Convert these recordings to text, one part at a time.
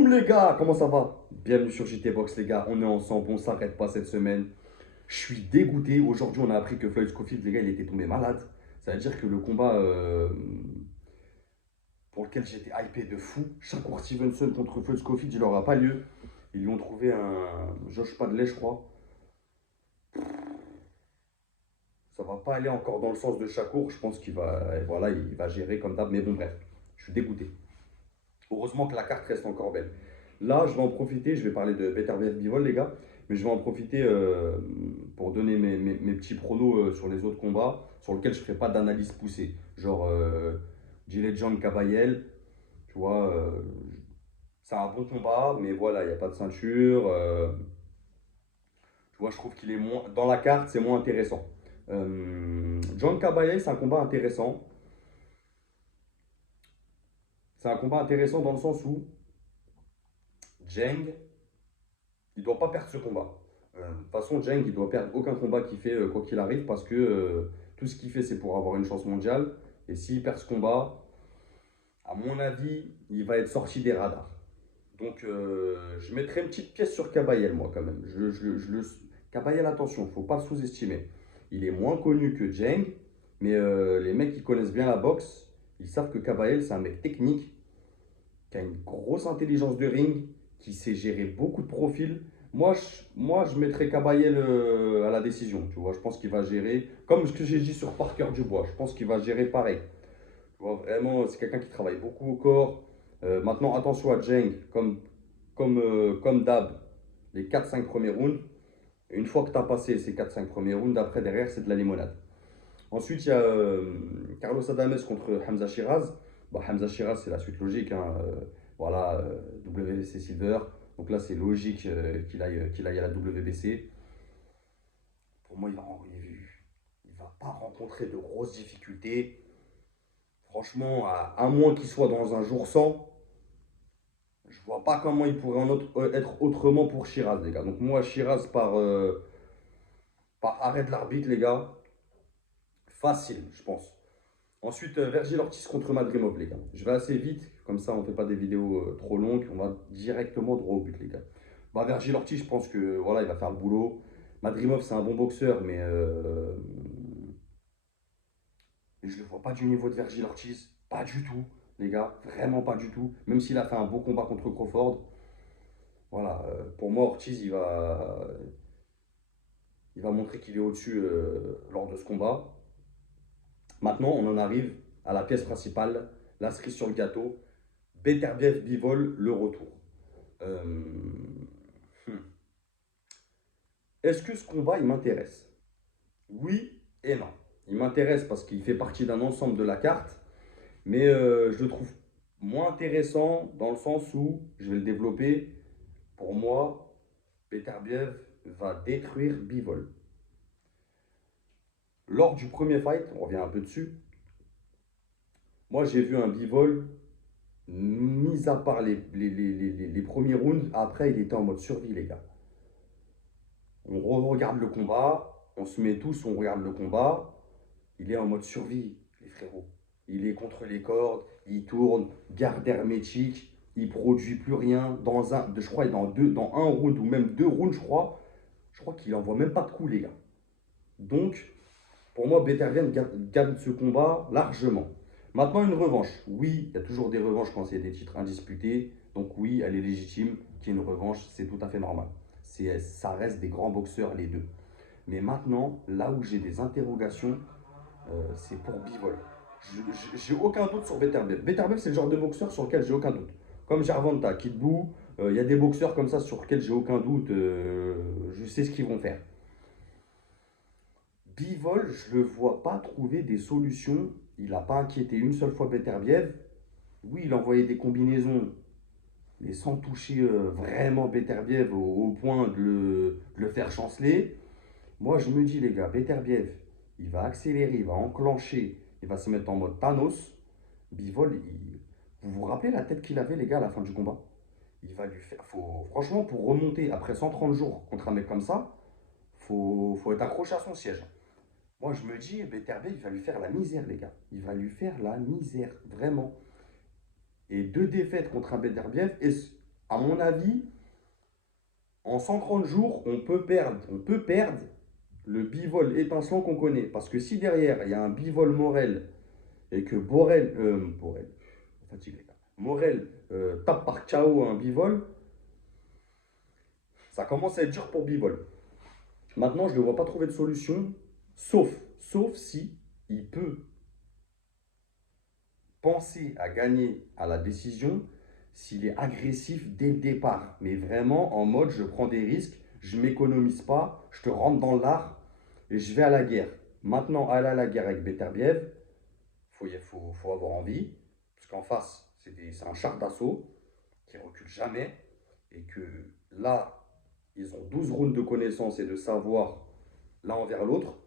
Boum les gars, comment ça va? Bienvenue sur JT Box les gars, on est ensemble, on s'arrête pas cette semaine. Je suis dégoûté, aujourd'hui on a appris que Floyd Scofield les gars il était tombé malade. Ça veut dire que le combat pour lequel j'étais hypé de fou, Shakur Stevenson contre Floyd Scofield il n'aura pas lieu. Ils lui ont trouvé un Josh Padley je crois. Ça va pas aller encore dans le sens de Shakur, je pense qu'il va, voilà, il va gérer comme d'hab, mais bon bref, je suis dégoûté. Heureusement que la carte reste encore belle. Là, je vais en profiter, je vais parler de Beterbiev Bivol, les gars, mais je vais en profiter pour donner mes petits pronos sur les autres combats, sur lesquels je ne ferai pas d'analyse poussée. Genre John Kabayel, tu vois, c'est un bon combat, mais voilà, il n'y a pas de ceinture. Tu vois, je trouve qu'il est moins. Dans la carte, c'est moins intéressant. John Kabayel, c'est un combat intéressant. C'est un combat intéressant dans le sens où Jeng, il ne doit pas perdre ce combat. De toute façon, Jeng, il doit perdre aucun combat qu'il fait, quoi qu'il arrive, parce que tout ce qu'il fait, c'est pour avoir une chance mondiale. Et s'il perd ce combat, à mon avis, il va être sorti des radars. Donc, je mettrai une petite pièce sur Kabayel, moi, quand même. Kabayel, attention, il ne faut pas le sous-estimer. Il est moins connu que Jeng, mais les mecs qui connaissent bien la boxe, ils savent que Kabayel, c'est un mec technique, qui a une grosse intelligence de ring, qui sait gérer beaucoup de profils. Moi, je mettrais Kabayel à la décision. Tu vois, je pense qu'il va gérer, comme ce que j'ai dit sur Parker Dubois, je pense qu'il va gérer pareil. Tu vois, vraiment, c'est quelqu'un qui travaille beaucoup au corps. Maintenant, attention à Jeng, comme d'hab, les 4-5 premiers rounds. Et une fois que tu as passé ces 4-5 premiers rounds, après, derrière, c'est de la limonade. Ensuite, il y a Carlos Adames contre Hamza Shiraz. Bah, Hamza Shiraz, c'est la suite logique, hein. Voilà, WBC Silver. Donc là, c'est logique qu'il aille à la WBC. Pour moi, il va pas rencontrer de grosses difficultés. Franchement, à moins qu'il soit dans un jour sans, je vois pas comment il pourrait être autrement pour Shiraz, les gars. Donc moi, Shiraz par arrêt de l'arbitre, les gars. Facile, je pense. Ensuite, Vergil Ortiz contre Madrimov, les gars. Je vais assez vite, comme ça on ne fait pas des vidéos trop longues. On va directement droit au but, les gars. Bah, Vergil Ortiz, je pense que voilà, il va faire le boulot. Madrimov, c'est un bon boxeur, mais je ne le vois pas du niveau de Vergil Ortiz. Pas du tout, les gars. Vraiment pas du tout. Même s'il a fait un beau combat contre Crawford. Voilà, pour moi, Ortiz, il va montrer qu'il est au-dessus lors de ce combat. Maintenant, on en arrive à la pièce principale, la cerise sur le gâteau. Beterbiev Bivol, le retour. Euh, hmm. Est-ce que ce combat, il m'intéresse? Oui et non. Il m'intéresse parce qu'il fait partie d'un ensemble de la carte, mais je le trouve moins intéressant dans le sens où, je vais le développer, pour moi, Beterbiev va détruire Bivol. Lors du premier fight, on revient un peu dessus, moi j'ai vu un Bivol, mis à part les premiers rounds, après il était en mode survie les gars. On regarde le combat, on se met tous, on regarde le combat. Il est en mode survie, les frérots. Il est contre les cordes, il tourne, garde hermétique, il produit plus rien. Je crois, dans un round ou même deux rounds, je crois qu'il envoie même pas de coups, les gars. Donc, pour moi, Beterbiev gagne ce combat largement. Maintenant, une revanche. Oui, il y a toujours des revanches quand il y a des titres indisputés. Donc oui, elle est légitime qu'il y ait une revanche, c'est tout à fait normal. Ça reste des grands boxeurs, les deux. Mais maintenant, là où j'ai des interrogations, c'est pour Bivol. J'ai aucun doute sur Beterbiev. Beterbiev, c'est le genre de boxeur sur lequel j'ai aucun doute. Comme Gervonta, Kid Buu, il y a des boxeurs comme ça sur lesquels j'ai aucun doute. Je sais ce qu'ils vont faire. Bivol, je ne le vois pas trouver des solutions. Il n'a pas inquiété une seule fois Beterbiev. Oui, il envoyait des combinaisons, mais sans toucher vraiment Beterbiev au point de le faire chanceler. Moi, je me dis, les gars, Beterbiev, il va accélérer, il va enclencher, il va se mettre en mode Thanos. Bivol, vous vous rappelez la tête qu'il avait, les gars, à la fin du combat? Il va lui faire. Franchement, pour remonter après 130 jours contre un mec comme ça, faut être accroché à son siège. Moi, je me dis, Beterbiev, il va lui faire la misère, les gars. Il va lui faire la misère, vraiment. Et deux défaites contre un Beterbiev. À mon avis, en 130 jours, on peut perdre le bivol étincelant qu'on connaît. Parce que si derrière, il y a un bivol Morel et que Borel, fatigue les gars, Morel tape par KO un bivol, ça commence à être dur pour bivol. Maintenant, je ne vois pas trouver de solution, sauf si il peut penser à gagner à la décision s'il est agressif dès le départ. Mais vraiment en mode je prends des risques, je ne m'économise pas, je te rentre dans l'art et je vais à la guerre. Maintenant, aller à la guerre avec Beterbiev, faut avoir envie, parce qu'en face, c'est un char d'assaut qui recule jamais et que là, ils ont 12 rounds de connaissances et de savoir l'un envers l'autre.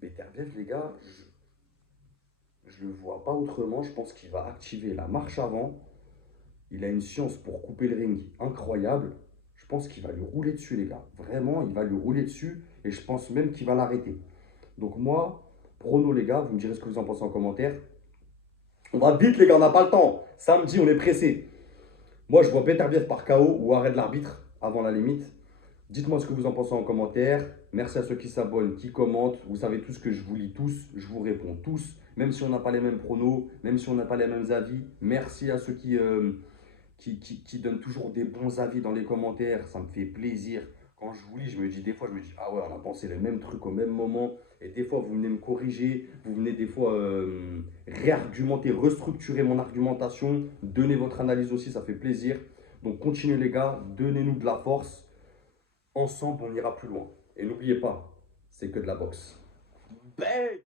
Beterbiev, les gars, je le vois pas autrement. Je pense qu'il va activer la marche avant. Il a une science pour couper le ring incroyable. Je pense qu'il va lui rouler dessus, les gars. Vraiment, il va lui rouler dessus. Et je pense même qu'il va l'arrêter. Donc moi, prono, les gars, vous me direz ce que vous en pensez en commentaire. On va vite, les gars, on n'a pas le temps. Samedi, on est pressé. Moi, je vois Beterbiev par KO ou arrêt de l'arbitre avant la limite. Dites-moi ce que vous en pensez en commentaire. Merci à ceux qui s'abonnent, qui commentent. Vous savez tous que je vous lis tous, je vous réponds tous. Même si on n'a pas les mêmes pronos, même si on n'a pas les mêmes avis. Merci à ceux qui donnent toujours des bons avis dans les commentaires. Ça me fait plaisir. Quand je vous lis, des fois, je me dis, ah ouais, on a pensé les mêmes trucs au même moment. Et des fois, vous venez me corriger. Vous venez des fois réargumenter, restructurer mon argumentation. Donner votre analyse aussi, ça fait plaisir. Donc continuez les gars, donnez-nous de la force. Ensemble, on ira plus loin. Et n'oubliez pas, c'est que de la boxe. Bang!